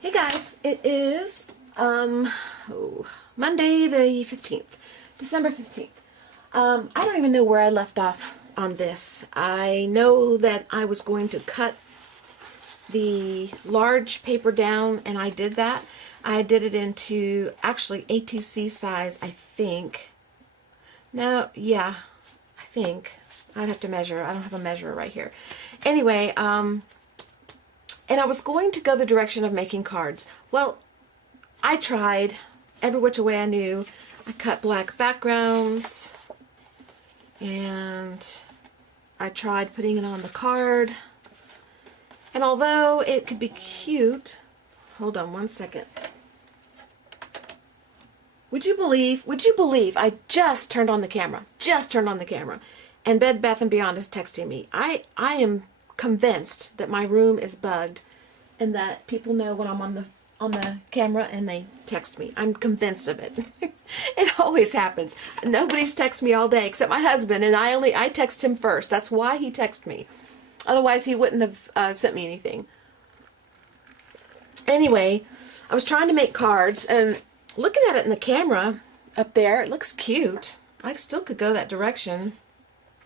Hey guys, it is Monday the 15th, December 15th. I don't even know where I left off on this. I know that I was going to cut the large paper down, and I did that. I did it into actually ATC size, I think. No, yeah, I think. I'd have to measure. I don't have a measure right here. Anyway, and I was going to go the direction of making cards. Well, I tried every which way I knew. I cut black backgrounds, and I tried putting it on the card. And although it could be cute, hold on one second. Would you believe I just turned on the camera, and Bed Bath & Beyond is texting me. I am convinced that my room is bugged and that people know when I'm on the camera and they text me. I'm convinced of it. It always happens. Nobody's texted me all day except my husband, and I text him first. That's why he texted me. Otherwise he wouldn't have sent me anything. Anyway, I was trying to make cards, and looking at it in the camera up there, it looks cute. I still could go that direction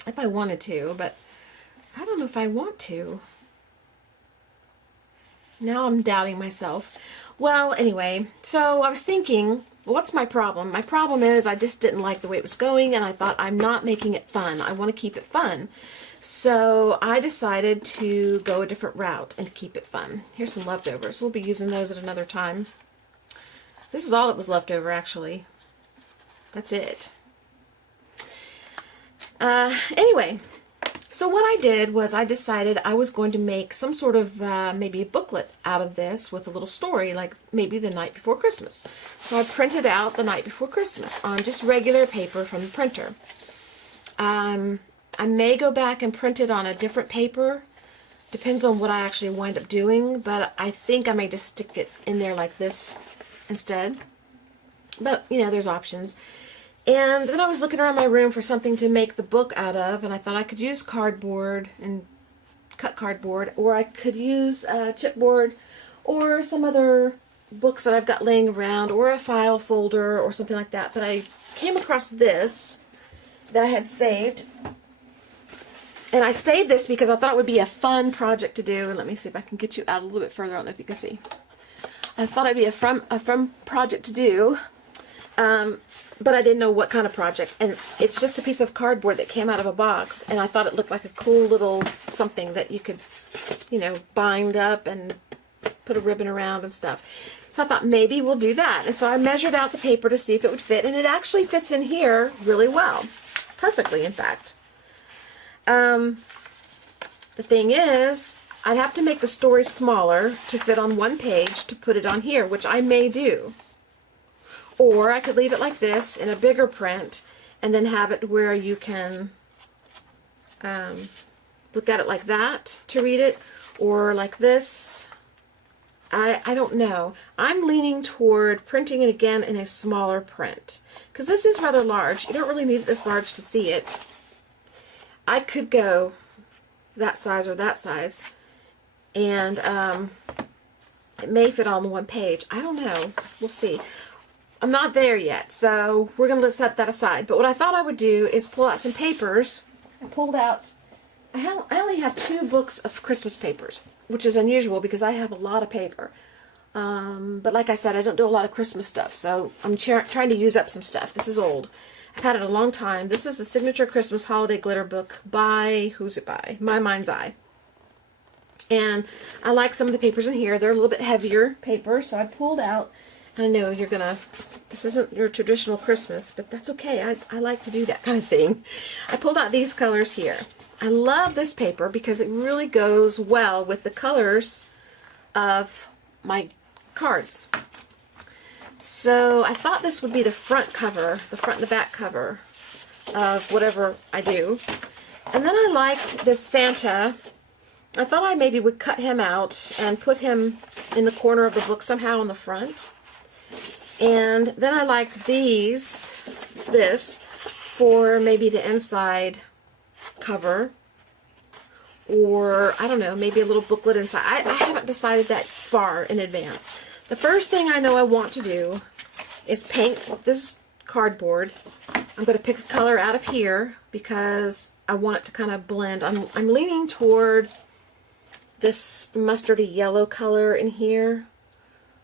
if I wanted to, but I don't know if I want to. Now I'm doubting myself. Well, anyway, so I was thinking, what's my problem? My problem is I just didn't like the way it was going, and I thought, I'm not making it fun. I want to keep it fun. So I decided to go a different route and keep it fun. Here's some leftovers. We'll be using those at another time. This is all that was left over, actually. That's it. Anyway, so what I did was I decided I was going to make some sort of maybe a booklet out of this with a little story, like maybe The Night Before Christmas. So I printed out The Night Before Christmas on just regular paper from the printer. I may go back and print it on a different paper. Depends on what I actually wind up doing, but I think I may just stick it in there like this instead. But, you know, there's options. And then I was looking around my room for something to make the book out of, and I thought I could use cardboard and cut cardboard, or I could use chipboard, or some other books that I've got laying around, or a file folder, or something like that. But I came across this that I had saved. And I saved this because I thought it would be a fun project to do. And let me see if I can get you out a little bit further. I don't know if you can see. I thought it'd be a fun project to do. But I didn't know what kind of project. And it's just a piece of cardboard that came out of a box. And I thought it looked like a cool little something that you could, you know, bind up and put a ribbon around and stuff. So I thought maybe we'll do that. And so I measured out the paper to see if it would fit. And it actually fits in here really well. Perfectly, in fact. The thing is, I'd have to make the story smaller to fit on one page to put it on here, which I may do. Or I could leave it like this in a bigger print and then have it where you can look at it like that to read it, or like this. I don't know. I'm leaning toward printing it again in a smaller print, because this is rather large. You don't really need this large to see it. I could go that size or that size, and it may fit on one page. I don't know. We'll see. I'm not there yet, so we're going to set that aside. But what I thought I would do is pull out some papers. I pulled out, I only have 2 books of Christmas papers, which is unusual because I have a lot of paper. But like I said, I don't do a lot of Christmas stuff, so I'm trying to use up some stuff. This is old. I've had it a long time. This is the Signature Christmas Holiday Glitter Book by, who's it by? My Mind's Eye. And I like some of the papers in here. They're a little bit heavier paper, so I pulled out. I know you're gonna, this isn't your traditional Christmas, but that's okay. I like to do that kind of thing. I pulled out these colors here. I love this paper because it really goes well with the colors of my cards. So I thought this would be the front cover, the front and the back cover of whatever I do. And then I liked this Santa. I thought I maybe would cut him out and put him in the corner of the book somehow on the front. And then I liked this for maybe the inside cover, or I don't know, maybe a little booklet inside. I haven't decided that far in advance. The first thing I know I want to do is paint this cardboard. I'm going to pick a color out of here because I want it to kind of blend. I'm leaning toward this mustardy yellow color in here,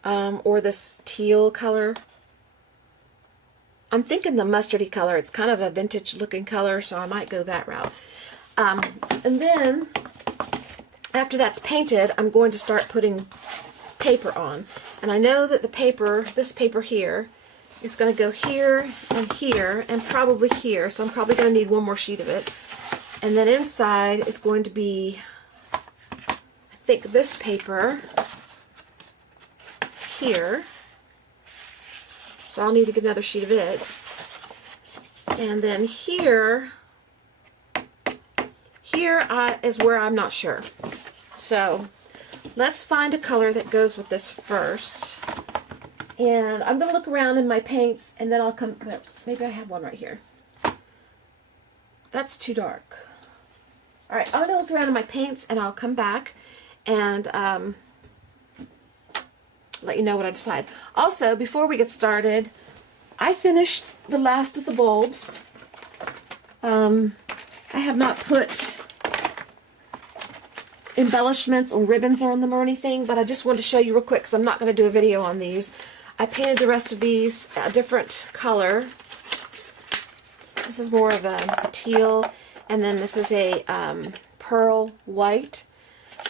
or this teal color. I'm thinking the mustardy color. It's kind of a vintage looking color, so I might go that route. And then after that's painted, I'm going to start putting paper on. And I know that the paper, this paper here, is going to go here and probably here. So I'm probably going to need one more sheet of it. And then inside is going to be, I think, this paper here. So I'll need to get another sheet of it. And then here is where I'm not sure. So let's find a color that goes with this first. And I'm going to look around in my paints, and then I'll come, well, maybe I have one right here. That's too dark. Alright, I'm going to look around in my paints, and I'll come back and let you know what I decide. Also, before we get started, I finished the last of the bulbs. I have not put embellishments or ribbons on them or anything, but I just wanted to show you real quick because I'm not going to do a video on these. I painted the rest of these a different color. This is more of a teal, and then this is a pearl white.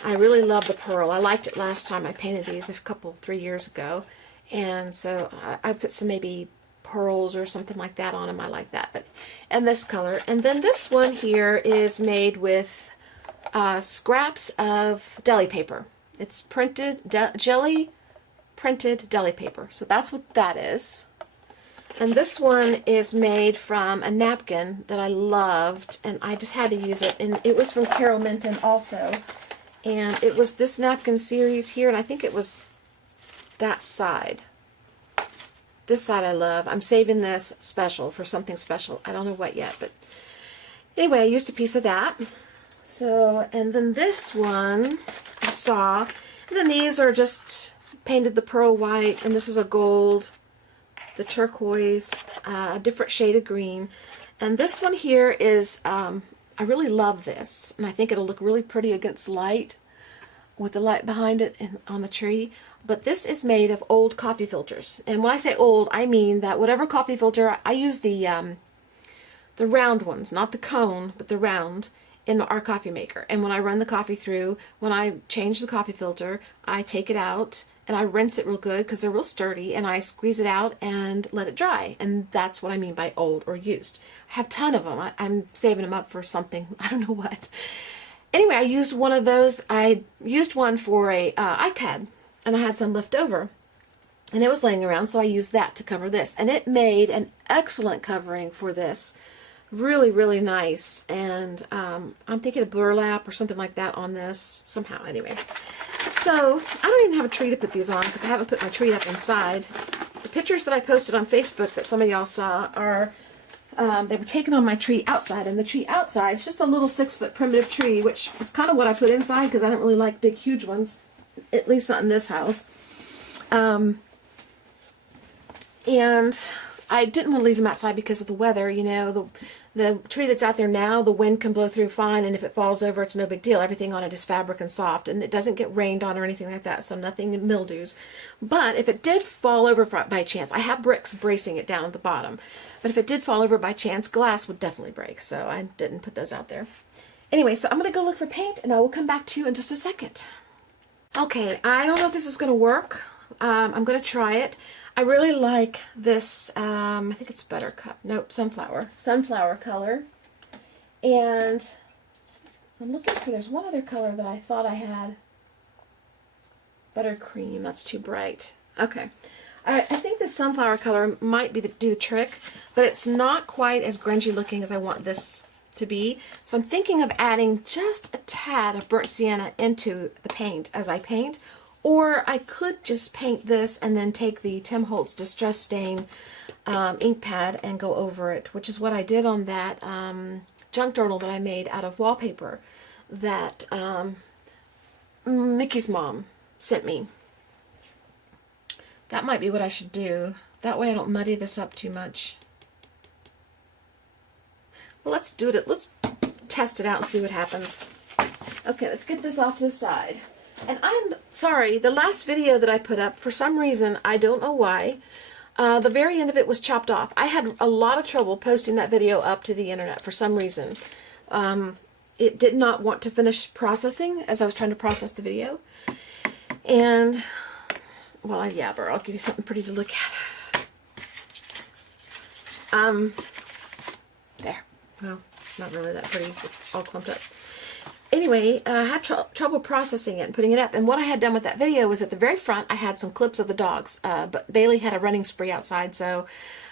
I really love the pearl. I liked it last time I painted these 3 years ago, and so I put some maybe pearls or something like that on them. I like that. And this color. And then this one here is made with scraps of deli paper. It's printed, jelly printed deli paper. So that's what that is. And this one is made from a napkin that I loved, and I just had to use it. And it was from Carol Minton also. And it was this napkin series here, and I think it was that side. This side I love. I'm saving this special for something special. I don't know what yet, but anyway, I used a piece of that. So, and then this one I saw, and then these are just painted the pearl white, and this is a gold, the turquoise, a different shade of green. And this one here is, I really love this, and I think it'll look really pretty against light, with the light behind it and on the tree. But this is made of old coffee filters. And when I say old, I mean that whatever coffee filter, I use the round ones, not the cone, but the round, in our coffee maker. And when I run the coffee through, when I change the coffee filter, I take it out and I rinse it real good because they're real sturdy, and I squeeze it out and let it dry. And that's what I mean by old or used. I have a ton of them. I'm saving them up for something. I don't know what. Anyway, I used one of those. I used one for a iPad, and I had some left over. And it was laying around, so I used that to cover this. And it made an excellent covering for this. Really, really nice. And I'm thinking of burlap or something like that on this somehow. Anyway, so I don't even have a tree to put these on because I haven't put my tree up inside. The pictures that I posted on Facebook that some of y'all saw are, they were taken on my tree outside. And the tree outside is just a little 6-foot primitive tree, which is kind of what I put inside because I don't really like big, huge ones, at least not in this house. And I didn't want to leave them outside because of the weather. You know, the tree that's out there now, the wind can blow through fine, and if it falls over, it's no big deal. Everything on it is fabric and soft, and it doesn't get rained on or anything like that, so nothing mildews. But if it did fall over by chance, I have bricks bracing it down at the bottom, but if it did fall over by chance, glass would definitely break, so I didn't put those out there. Anyway, so I'm going to go look for paint, and I will come back to you in just a second. Okay, I don't know if this is going to work. I'm going to try it. I really like this, I think it's Buttercup, nope, Sunflower color. And I'm looking for, there's one other color that I thought I had. Buttercream, that's too bright. Okay. I think this Sunflower color might do the trick, but it's not quite as grungy looking as I want this to be. So I'm thinking of adding just a tad of burnt sienna into the paint as I paint. Or I could just paint this and then take the Tim Holtz Distress Stain ink pad and go over it, which is what I did on that junk journal that I made out of wallpaper that Mickey's mom sent me. That might be what I should do. That way I don't muddy this up too much. Well, let's do it. Let's test it out and see what happens. Okay, let's get this off to the side. And I'm sorry, the last video that I put up, for some reason, I don't know why, the very end of it was chopped off. I had a lot of trouble posting that video up to the internet for some reason. It did not want to finish processing as I was trying to process the video. And, well, I yabber. I'll give you something pretty to look at. There. Well, not really that pretty. It's all clumped up. Anyway, I had trouble processing it and putting it up. And what I had done with that video was at the very front, I had some clips of the dogs. But Bailey had a running spree outside, so,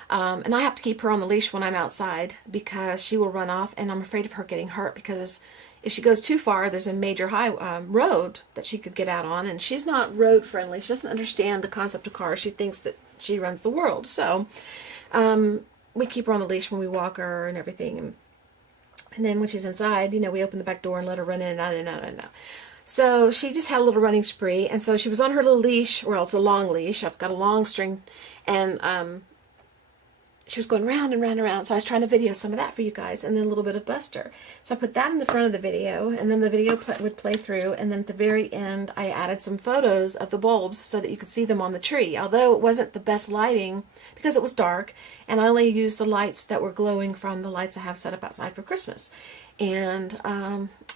and I have to keep her on the leash when I'm outside because she will run off, and I'm afraid of her getting hurt because if she goes too far, there's a major road that she could get out on, and she's not road friendly. She doesn't understand the concept of cars. She thinks that she runs the world. So, we keep her on the leash when we walk her and everything. And then when she's inside, you know, we open the back door and let her run in and out and out and out. So she just had a little running spree. And so she was on her little leash. Well, it's a long leash. I've got a long string. And she was going round and round and round. So I was trying to video some of that for you guys. And then a little bit of Buster. So I put that in the front of the video. And then the video would play through. And then at the very end, I added some photos of the bulbs so that you could see them on the tree. Although it wasn't the best lighting because it was dark. And I only used the lights that were glowing from the lights I have set up outside for Christmas. And,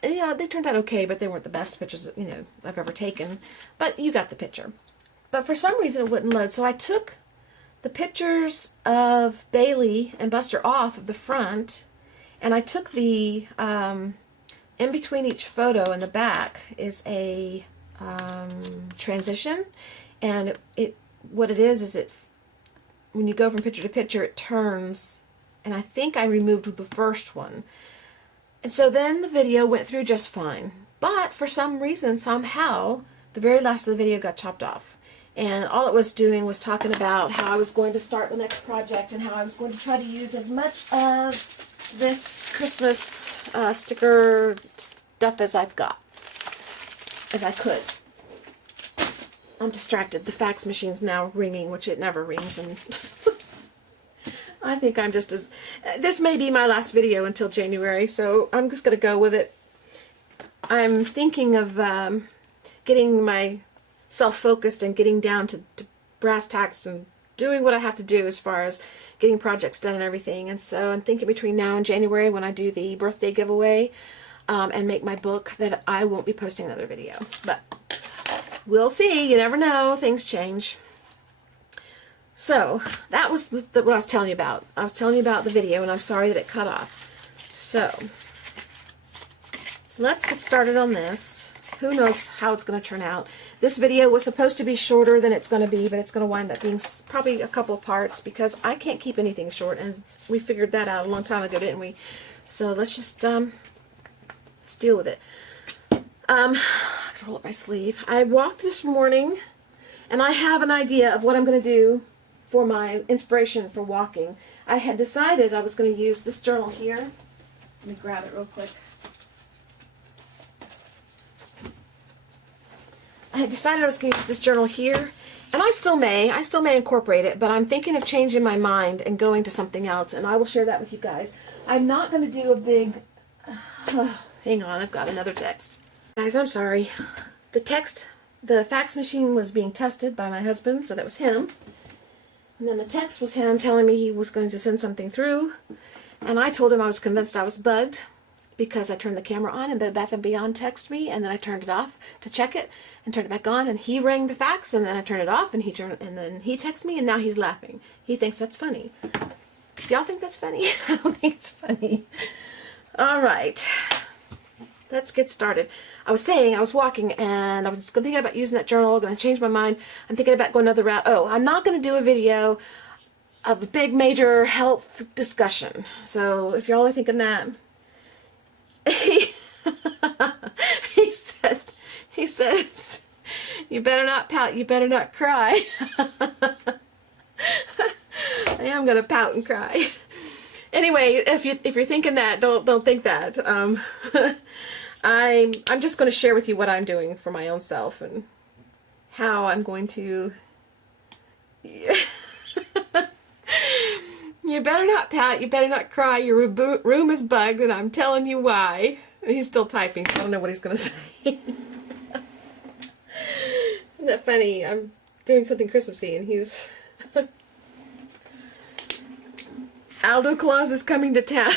yeah, they turned out okay, but they weren't the best pictures, you know, I've ever taken. But you got the picture. But for some reason it wouldn't load. So I took the pictures of Bailey and Buster off of the front, and I took the, in between each photo in the back is a transition. And what it is it, when you go from picture to picture, it turns, and I think I removed the first one. And so then the video went through just fine. But for some reason, somehow, the very last of the video got chopped off. And all it was doing was talking about how I was going to start the next project and how I was going to try to use as much of this Christmas sticker stuff as I've got, as I could. I'm distracted. The fax machine's now ringing, which it never rings, and I think I'm just as... This may be my last video until January, so I'm just going to go with it. I'm thinking of getting myself focused and getting down to brass tacks and doing what I have to do as far as getting projects done and everything. And so I'm thinking between now and January, when I do the birthday giveaway and make my book, that I won't be posting another video. But we'll see. You never know. Things change. So that was what I was telling you about. I was telling you about the video, and I'm sorry that it cut off. So let's get started on this. Who knows how it's going to turn out. This video was supposed to be shorter than it's going to be, but it's going to wind up being probably a couple of parts because I can't keep anything short, and we figured that out a long time ago, didn't we? So let's just let's deal with it. I gotta roll up my sleeve. I walked this morning, and I have an idea of what I'm going to do for my inspiration for walking. I had decided I was going to use this journal here. Let me grab it real quick. I had decided I was going to use this journal here, and I still may incorporate it, but I'm thinking of changing my mind and going to something else, and I will share that with you guys. I'm not going to do a big, hang on, I've got another text. Guys, I'm sorry. The fax machine was being tested by my husband, so that was him. And then the text was him telling me he was going to send something through, and I told him I was convinced I was bugged because I turned the camera on and Bed Bath & Beyond texted me, and then I turned it off to check it and turned it back on, and he rang the fax, and then I turned it off, and then he texted me, and now he's laughing. He thinks that's funny. Do y'all think that's funny? I don't think it's funny. All right. Let's get started. I was saying, I was walking, and I was thinking about using that journal. I'm going to change my mind. I'm thinking about going another route. Oh, I'm not going to do a video of a big, major health discussion. So if y'all are thinking that, he says, you better not pout, you better not cry. I am going to pout and cry. Anyway, if you're thinking that, don't think that. I'm just going to share with you what I'm doing for my own self and how I'm going to You better not pout, you better not cry, your room is bugged, and I'm telling you why. And he's still typing, so I don't know what he's going to say. Isn't that funny? I'm doing something Christmassy, and he's... Aldo Claus is coming to town.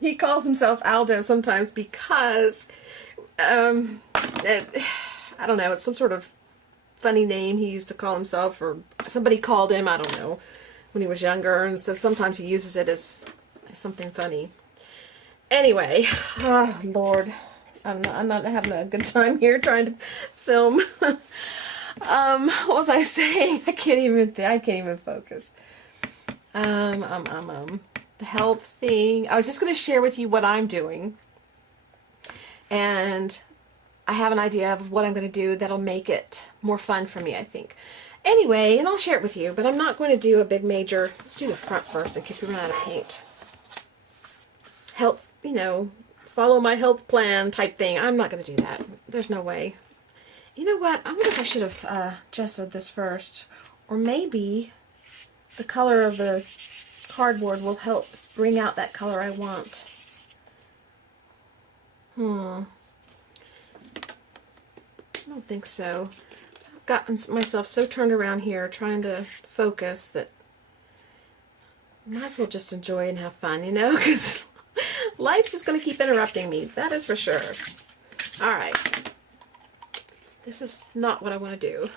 He calls himself Aldo sometimes because, I don't know, it's some sort of funny name he used to call himself, or somebody called him, I don't know, when he was younger, and so sometimes he uses it as something funny. Anyway, oh Lord, I'm not having a good time here trying to film. What was I saying? I can't even focus. The health thing. I was just going to share with you what I'm doing, and I have an idea of what I'm going to do that'll make it more fun for me, I think. Anyway, and I'll share it with you, but I'm not going to do a big major. Let's do the front first in case we run out of paint. Health, you know, follow my health plan type thing. I'm not going to do that. There's no way. You know what? I wonder if I should have gessoed this first, or maybe the color of the cardboard will help bring out that color I want. I don't think so. I've gotten myself so turned around here trying to focus that I might as well just enjoy and have fun, you know, because life's just going to keep interrupting me. That is for sure. All right. This is not what I want to do.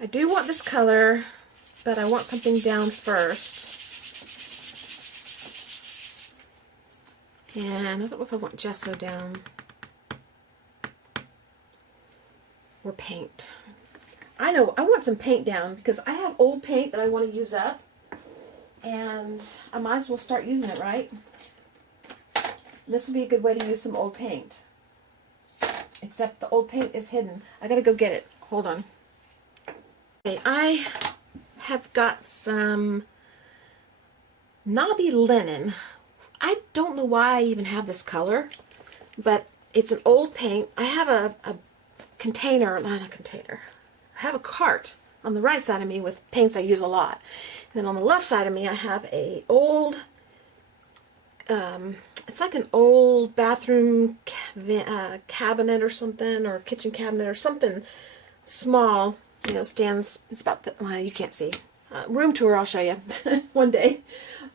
I do want this color, but I want something down first. And I don't know if I want gesso down or paint. I know, I want some paint down because I have old paint that I want to use up, and I might as well start using it, right? This would be a good way to use some old paint. Except the old paint is hidden. I gotta go get it. Hold on. Okay, I have got some knobby linen. I don't know why I even have this color, but it's an old paint. I have a container, not a container. I have a cart on the right side of me with paints I use a lot. And then on the left side of me I have a old, it's like an old bathroom cabinet or something, or kitchen cabinet or something small. You know, stands, it's about the, well, you can't see. Room tour, I'll show you one day.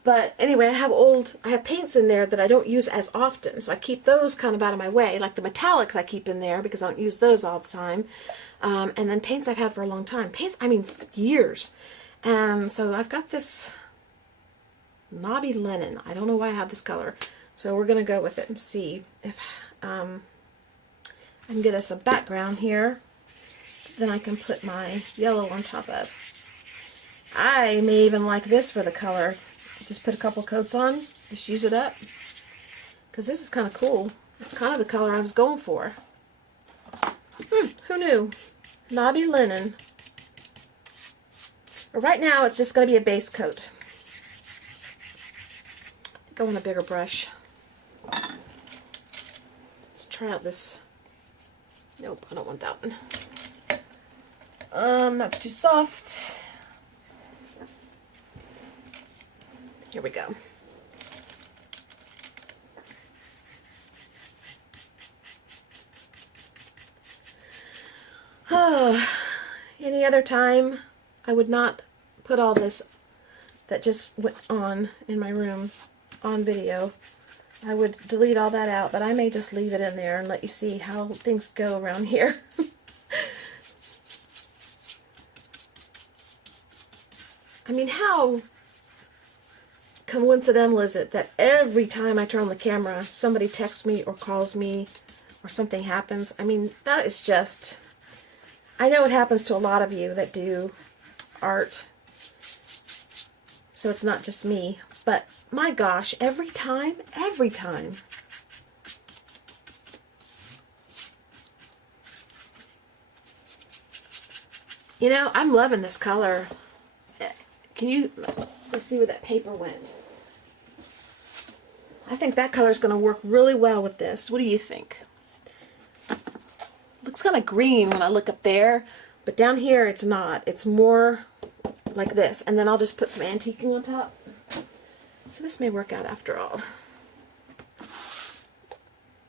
But anyway, I have paints in there that I don't use as often, so I keep those kind of out of my way. Like the metallics I keep in there because I don't use those all the time. And then paints I've had for a long time. Paints, I mean, years. And so I've got this knobby linen. I don't know why I have this color. So we're going to go with it and see if I can get us a background here. Then I can put my yellow on top of. I may even like this for the color. Just put a couple coats on, just use it up. Because this is kind of cool. It's kind of the color I was going for. Who knew? Knobby linen. But right now it's just going to be a base coat. I think I want a bigger brush. Let's try out this. Nope, I don't want that one. That's too soft. Here we go. Any other time, I would not put all this that just went on in my room on video. I would delete all that out, but I may just leave it in there and let you see how things go around here. I mean, how coincidental is it that every time I turn on the camera, somebody texts me or calls me or something happens? I mean, that is just... I know it happens to a lot of you that do art, so it's not just me, but my gosh, every time. You know, I'm loving this color. Can you, let's see where that paper went. I think that color is going to work really well with this. What do you think? Looks kind of green when I look up there, but down here it's not. It's more like this. And then I'll just put some antiquing on top. So this may work out after all.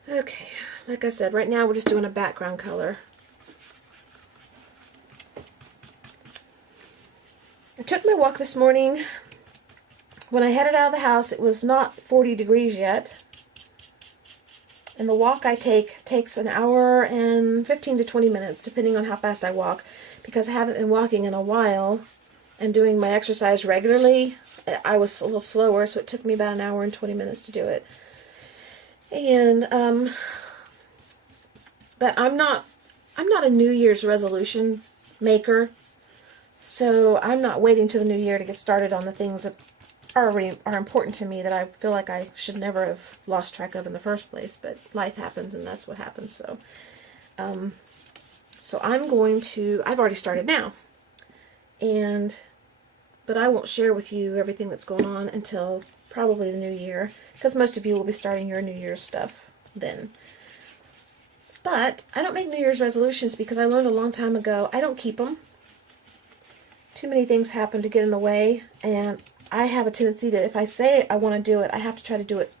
Okay, like I said, right now we're just doing a background color. I took my walk this morning. When I headed out of the house, it was not 40 degrees yet. And the walk I take takes an hour and 15 to 20 minutes, depending on how fast I walk, because I haven't been walking in a while and doing my exercise regularly. I was a little slower, so it took me about an hour and 20 minutes to do it. And but I'm not a New Year's resolution maker, so I'm not waiting till the new year to get started on the things that are important to me that I feel like I should never have lost track of in the first place. But life happens, and that's what happens. So, so I'm going to. I've already started now, but I won't share with you everything that's going on until probably the new year, because most of you will be starting your New Year's stuff then. But I don't make New Year's resolutions because I learned a long time ago I don't keep them. Too many things happen to get in the way, and I have a tendency that if I say I want to do it, I have to try to do it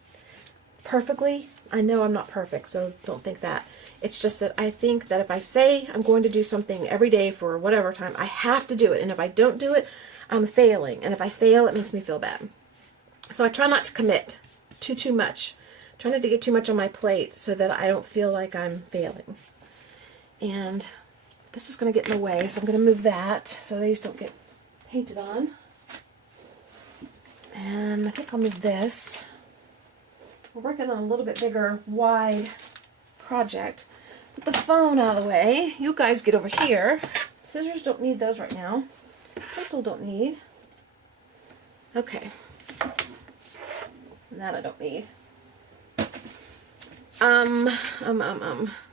perfectly. I know I'm not perfect, so don't think that. It's just that I think that if I say I'm going to do something every day for whatever time, I have to do it. And if I don't do it, I'm failing. And if I fail, it makes me feel bad. So I try not to commit too much. Try not to get too much on my plate so that I don't feel like I'm failing. And this is going to get in the way, so I'm going to move that so these don't get painted on. And I think I'll move this. We're working on a little bit bigger, wide project. Put the phone out of the way. You guys get over here. Scissors don't need those right now. Pencil don't need. Okay. That I don't need.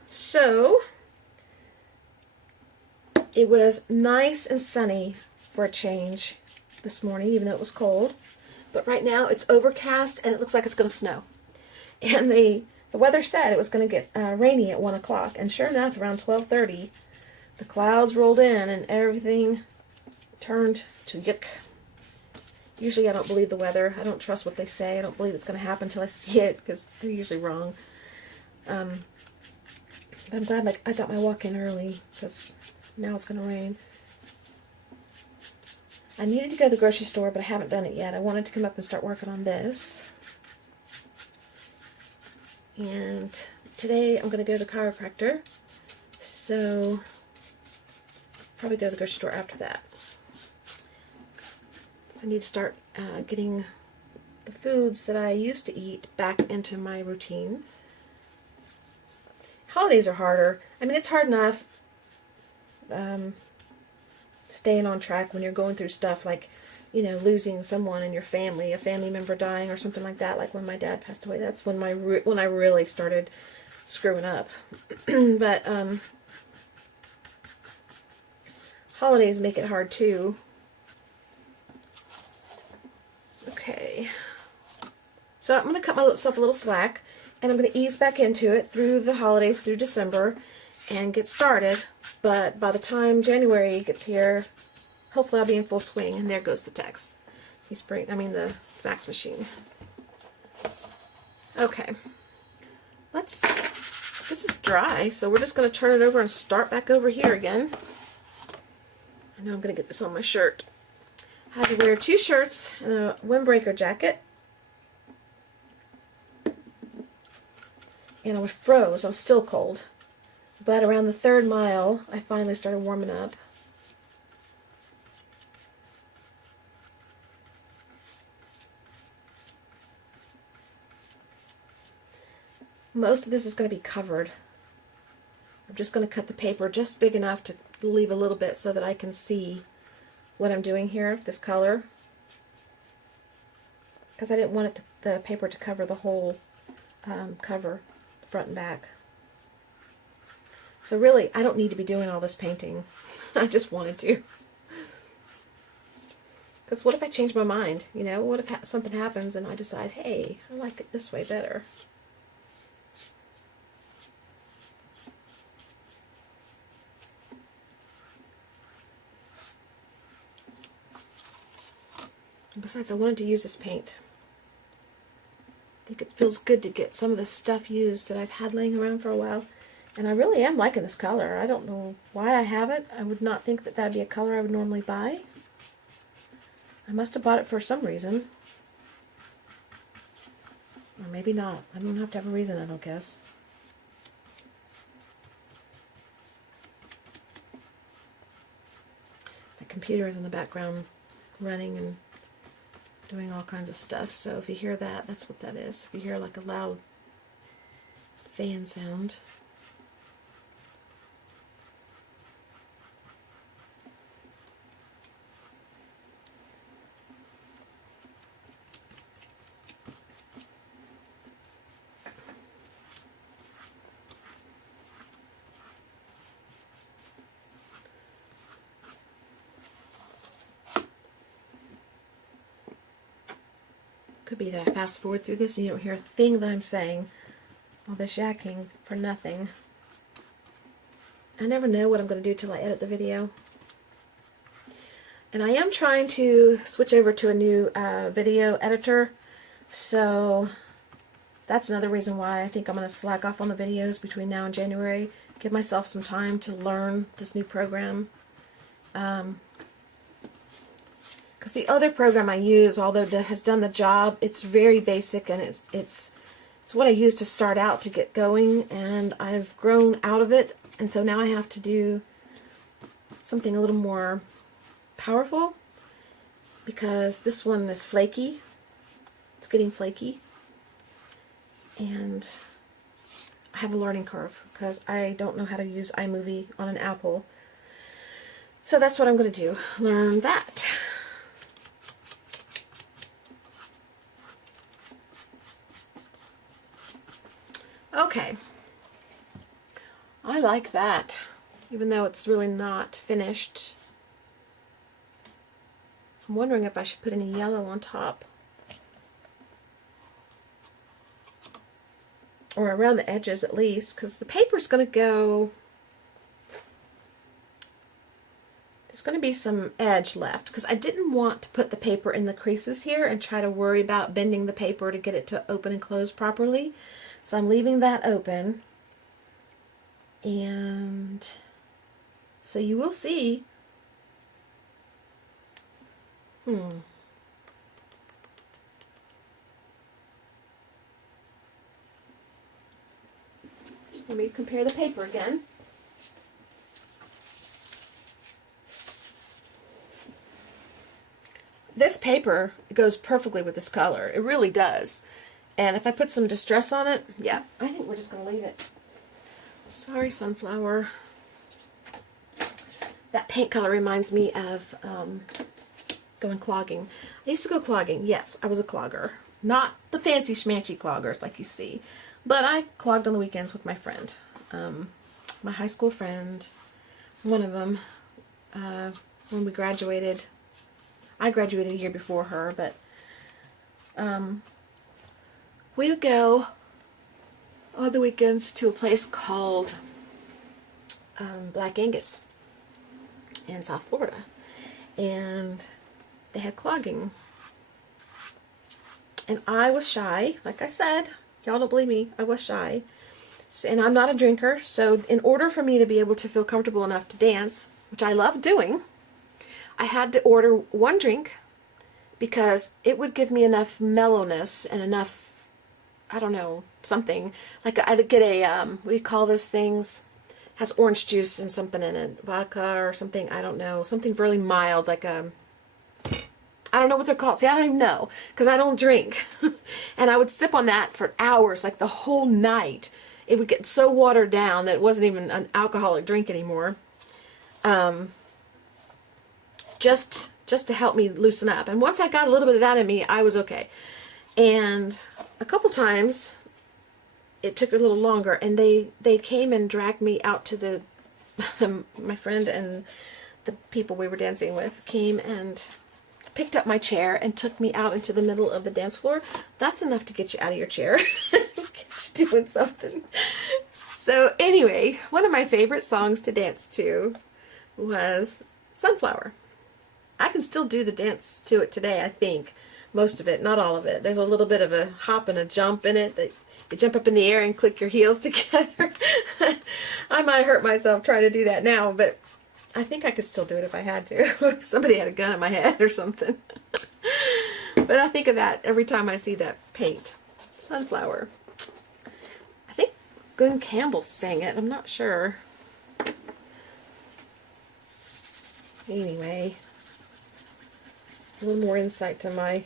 So, it was nice and sunny for a change this morning, even though it was cold. But right now it's overcast and it looks like it's going to snow. And the weather said it was going to get rainy at 1 o'clock. And sure enough, around 12:30, the clouds rolled in and everything turned to yuck. Usually I don't believe the weather. I don't trust what they say. I don't believe it's going to happen until I see it, because they're usually wrong. But I'm glad I got my walk in early, because now it's going to rain. I needed to go to the grocery store, but I haven't done it yet. I wanted to come up and start working on this. And today I'm going to go to the chiropractor. So, probably go to the grocery store after that. So I need to start getting the foods that I used to eat back into my routine. Holidays are harder. I mean, it's hard enough staying on track when you're going through stuff like, you know, losing someone in your family, a family member dying or something like that, like when my dad passed away. That's when when I really started screwing up. But holidays make it hard too. Okay. So I'm going to cut myself a little slack, and I'm going to ease back into it through the holidays, through December, and get started. But by the time January gets here, hopefully I'll be in full swing. And there goes the text. The fax machine. Okay. This is dry, so we're just going to turn it over and start back over here again. I know I'm going to get this on my shirt. I had to wear 2 shirts and a windbreaker jacket. And I was froze. I was still cold. But around the 3rd mile, I finally started warming up. Most of this is going to be covered. I'm just going to cut the paper just big enough to leave a little bit so that I can see what I'm doing here, this color. Because I didn't want the paper to cover the whole cover, front and back. So really, I don't need to be doing all this painting. I just wanted to. Because what if I change my mind? You know, what if something happens and I decide, hey, I like it this way better? And besides, I wanted to use this paint. I think it feels good to get some of this stuff used that I've had laying around for a while. And I really am liking this color. I don't know why I have it. I would not think that that'd be a color I would normally buy. I must have bought it for some reason. Or maybe not. I don't have to have a reason, I don't guess. My computer is in the background running and doing all kinds of stuff. So if you hear that, that's what that is. If you hear like a loud fan sound. Could be that I fast forward through this and you don't hear a thing that I'm saying. All this yakking for nothing. I never know what I'm going to do till I edit the video. And I am trying to switch over to a new video editor. So that's another reason why I think I'm going to slack off on the videos between now and January. Give myself some time to learn this new program. Because the other program I use, although it has done the job, it's very basic and it's what I used to start out to get going, and I've grown out of it, and so now I have to do something a little more powerful because this one is flaky. It's getting flaky, and I have a learning curve because I don't know how to use iMovie on an Apple. So that's what I'm going to do, learn that. Okay, I like that, even though it's really not finished. I'm wondering if I should put any yellow on top. Or around the edges at least, because the paper's going to go... There's going to be some edge left, because I didn't want to put the paper in the creases here and try to worry about bending the paper to get it to open and close properly. So I'm leaving that open, and so you will see. Let me compare the paper again. This paper goes perfectly with this color. It really does. And if I put some distress on it, yeah, I think we're just going to leave it. Sorry, sunflower. That paint color reminds me of going clogging. I used to go clogging. Yes, I was a clogger. Not the fancy schmancy cloggers like you see. But I clogged on the weekends with my friend. My high school friend. One of them. When we graduated. I graduated a year before her, but... we would go on the weekends to a place called Black Angus in South Florida, and they had clogging, and I was shy. Like I said, y'all don't believe me, I was shy, so, and I'm not a drinker, so in order for me to be able to feel comfortable enough to dance, which I love doing, I had to order one drink because it would give me enough mellowness and enough, I don't know, something. Like I'd get a, what do you call those things? Has orange juice and something in it. Vodka or something, I don't know. Something really mild, like I don't know what they're called. See, I don't even know, because I don't drink. And I would sip on that for hours, like the whole night. It would get so watered down that it wasn't even an alcoholic drink anymore. Just to help me loosen up. And once I got a little bit of that in me, I was okay. And a couple times, it took a little longer, and they came and dragged me out to my friend and the people we were dancing with came and picked up my chair and took me out into the middle of the dance floor. That's enough to get you out of your chair. Get you doing something. So anyway, one of my favorite songs to dance to was Sunflower. I can still do the dance to it today, I think. Most of it, not all of it. There's a little bit of a hop and a jump in it that you jump up in the air and click your heels together. I might hurt myself trying to do that now, but I think I could still do it if I had to. If somebody had a gun in my head or something. But I think of that every time I see that paint. Sunflower. I think Glenn Campbell sang it. I'm not sure. Anyway, a little more insight to my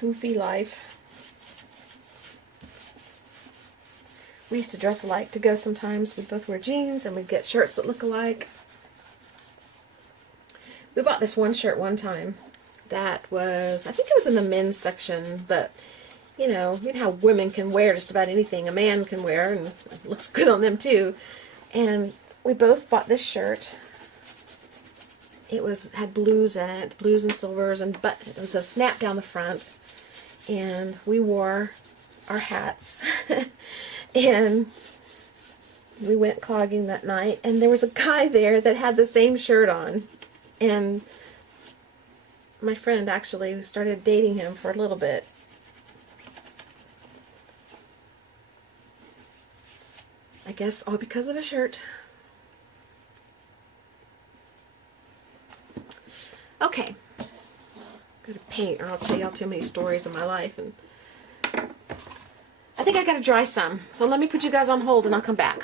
goofy life. We used to dress alike to go sometimes. We'd both wear jeans and we'd get shirts that look alike. We bought this one shirt one time that was, I think it was in the men's section, but you know how women can wear just about anything a man can wear, and it looks good on them too. And we both bought this shirt. It had blues in it, blues and silvers, but it was a snap down the front. And we wore our hats. And we went clogging that night, and there was a guy there that had the same shirt on. And my friend actually started dating him for a little bit. I guess all because of a shirt. Okay. I'm going to paint, or I'll tell y'all too many stories of my life. And I think I got to dry some. So let me put you guys on hold and I'll come back.